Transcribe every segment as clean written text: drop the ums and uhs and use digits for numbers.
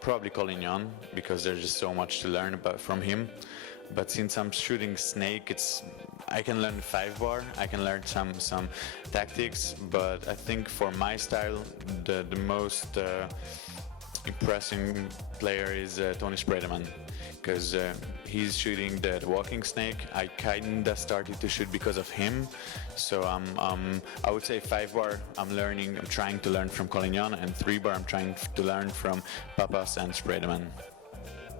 probably Collignon, because there's just so much to learn about from him. But since I'm shooting snake, I can learn 5-bar, I can learn some tactics, but I think for my style, the most impressive player is Tony Spredeman, because he's shooting the walking snake. I kinda started to shoot because of him, so I would say 5-bar I'm trying to learn from Collignon, and 3-bar I'm trying to learn from Papas and Spredeman.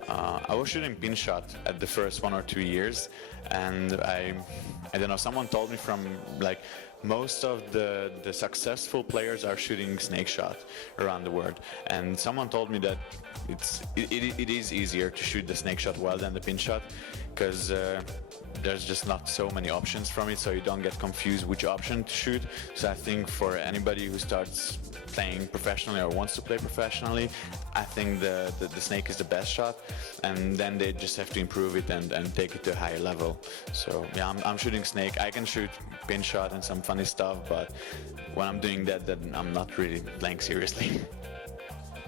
I was shooting pinshot at the first 1 or 2 years, and I don't know, someone told me from like most of the successful players are shooting snake shot around the world, and someone told me that it is easier to shoot the snake shot well than the pinshot, because there's just not so many options from it, so you don't get confused which option to shoot. So I think for anybody who starts playing professionally or wants to play professionally, I think the snake is the best shot, and then they just have to improve it and take it to a higher level. So yeah, I'm shooting snake. I can shoot pin shot and some funny stuff, but when I'm doing that, then I'm not really playing seriously.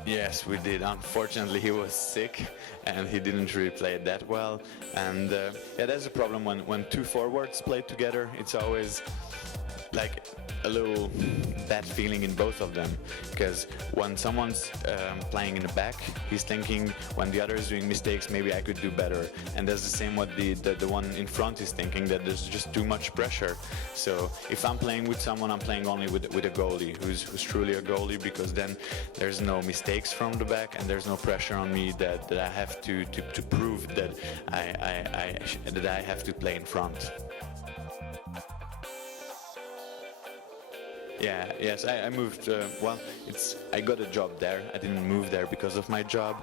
Yes, we did. Unfortunately, he was sick and he didn't really play it that well. And yeah, that's a problem when two forwards play together. It's always like a little bad feeling in both of them, because when someone's playing in the back, he's thinking when the other is doing mistakes, maybe I could do better, and that's the same what the one in front is thinking, that there's just too much pressure. So if I'm playing with someone, I'm playing only with a goalie who's truly a goalie, because then there's no mistakes from the back and there's no pressure on me that I have to prove that I have to play in front. Yeah, yes, I moved, well, I got a job there. I didn't move there because of my job,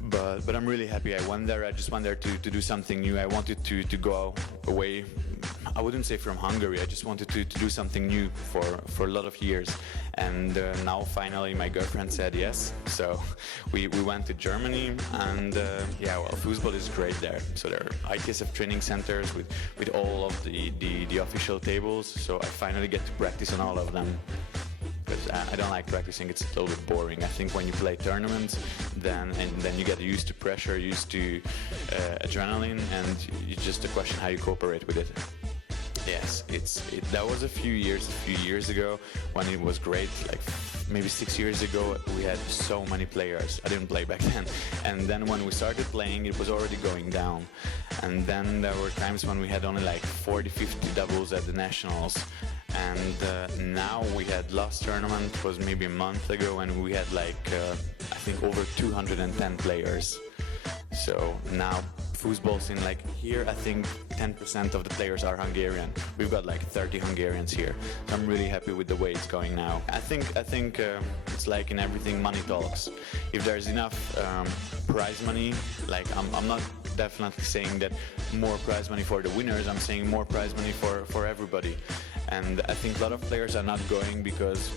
but I'm really happy I went there. I just went there to do something new. I wanted to go away. I wouldn't say from Hungary. I just wanted to do something new for a lot of years. And now finally my girlfriend said yes. So we went to Germany, and yeah, well, football is great there. So there are IKSF training centers with all of the official tables. So I finally get to practice on all of them. Because I don't like practicing, it's a little bit boring. I think when you play tournaments, then you get used to pressure, used to adrenaline, and it's just a question how you cooperate with it. Yes, that was a few years ago when it was great. Like maybe 6 years ago, we had so many players. I didn't play back then. And then when we started playing, it was already going down. And then there were times when we had only like 40, 50 doubles at the nationals. And now we had last tournament was maybe a month ago, and we had like I think over 210 players. So now football scene, like here, I think 10% of the players are Hungarian. We've got like 30 Hungarians here. So I'm really happy with the way it's going now. I think it's like in everything, money talks. If there's enough prize money, like I'm not definitely saying that more prize money for the winners. I'm saying more prize money for everybody. And I think a lot of players are not going because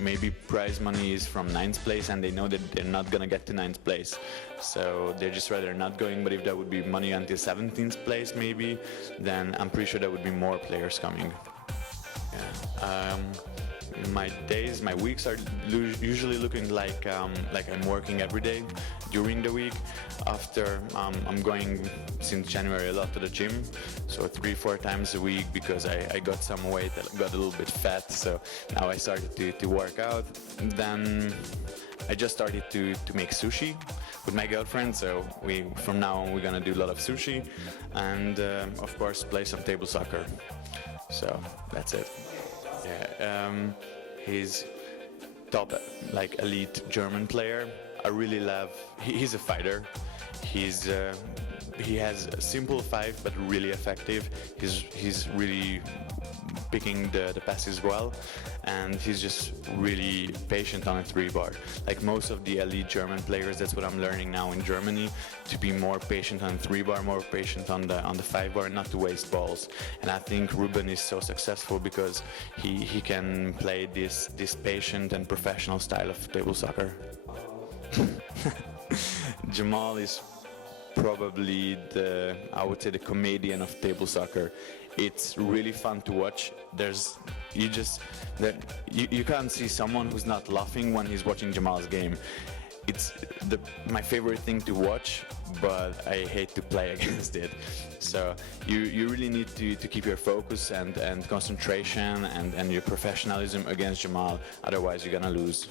maybe prize money is from 9th place and they know that they're not gonna get to 9th place. So they're just rather not going, but if there would be money until 17th place maybe, then I'm pretty sure there would be more players coming. Yeah. My weeks are usually looking like I'm working every day during the week. After I'm going since January a lot to the gym, so 3-4 times a week, because I got some weight, I got a little bit fat, so now I started to work out. And then I just started to make sushi with my girlfriend, so from now on we're gonna do a lot of sushi, and of course play some table soccer. So that's it. Yeah, he's top, like elite German player. I really love. He's a fighter. He has a simple 5 but really effective. He's really picking the passes well, and he's just really patient on a 3-bar. Like most of the elite German players, that's what I'm learning now in Germany, to be more patient on 3-bar, more patient on the 5-bar, not to waste balls. And I think Ruben is so successful because he can play this patient and professional style of table soccer. Jamal is probably I would say the comedian of table soccer. It's really fun to watch. You can't see someone who's not laughing when he's watching Jamal's game. it's my favorite thing to watch, but I hate to play against it. So you really need to keep your focus and concentration and your professionalism against Jamal, otherwise you're gonna lose.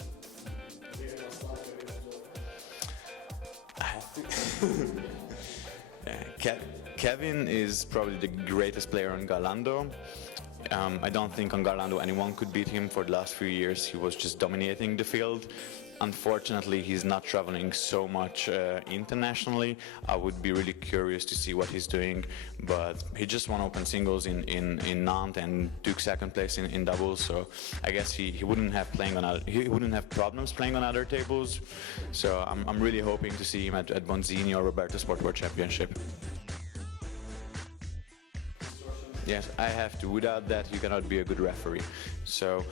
Kevin is probably the greatest player on Garlando. I don't think on Garlando anyone could beat him. For the last few years he was just dominating the field. Unfortunately, he's not traveling so much internationally. I would be really curious to see what he's doing, but he just won open singles in Nantes and took second place in doubles. So I guess he wouldn't have problems playing on other tables. So I'm really hoping to see him at Bonzini or Roberto Sport World Championship. Yes, I have to. Without that, you cannot be a good referee. So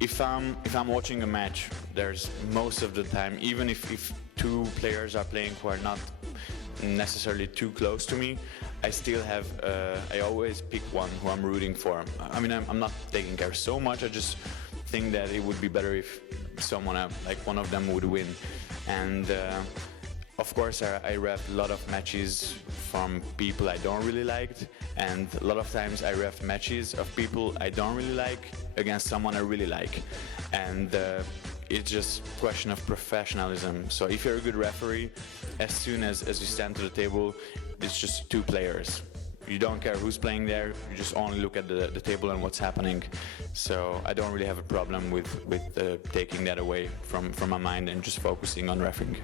if I'm watching a match, there's most of the time, even if two players are playing who are not necessarily too close to me, I still have I always pick one who I'm rooting for. I mean, I'm not taking care so much. I just think that it would be better if someone like one of them would win. And of course, I ref a lot of matches from people I don't really like, and a lot of times I ref matches of people I don't really like against someone I really like. And it's just a question of professionalism. So if you're a good referee, as soon as you stand to the table, it's just two players. You don't care who's playing there, you just only look at the table and what's happening. So I don't really have a problem with taking that away from my mind and just focusing on refereeing.